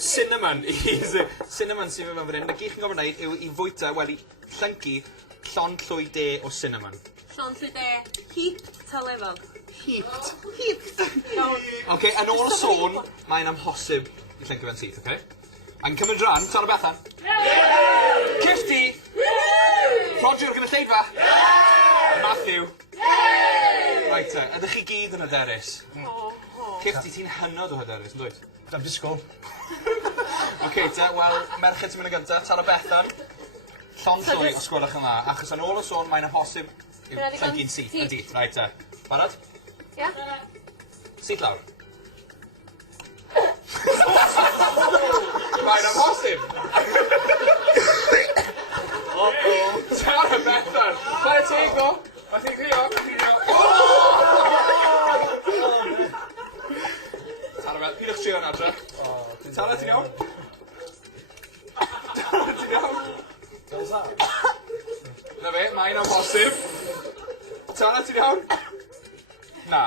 Cinnamon. Cinnamon sy'n mynd fan hyn. Y gych chi'n gofyn wneud yw i fwyta, wel i llyncu llon llwy de o cinnamon. Llon llwy de, heaped ta lefel? Heaped. Heaped. Oce, yn ôl sôn, mae'n amhosib i llyncu fe'n syth, oce? A'n cymryd rhan, tan o Bethan. Kifty. Roger gynulleidfa. Matthew. Right te, ydych chi gyd yn hyderus? Kifty, ti'n hynod o hyderus, yn dweud? Dam disgwyl. Oce te, wel, merched sy'n mynd yn gyntaf, tan o Bethan. Llon llwy os gwelwch yn dda, achos yn ôl o sôn, mae'n amhosib i'w llyncu'n syth. Ydy, right te. Barod? Ia? Syth lawr. Mae'n amhosib! Tan o Bethan! Chwarae teg o! Ma' ti'n crio! Tan o Bethan, pidwch trio yn adre. Tan o, ti'n iawn? Tan o, ti'n iawn? Na fe, mae'n amhosib. Tan o, ti'n iawn? Na.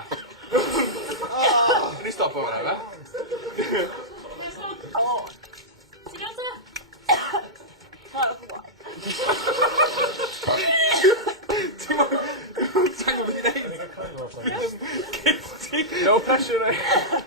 Ni stopo hwnna, fe? Ti'n iawn ta? Ti'n gwybod beth i wneud? No pressure, eh?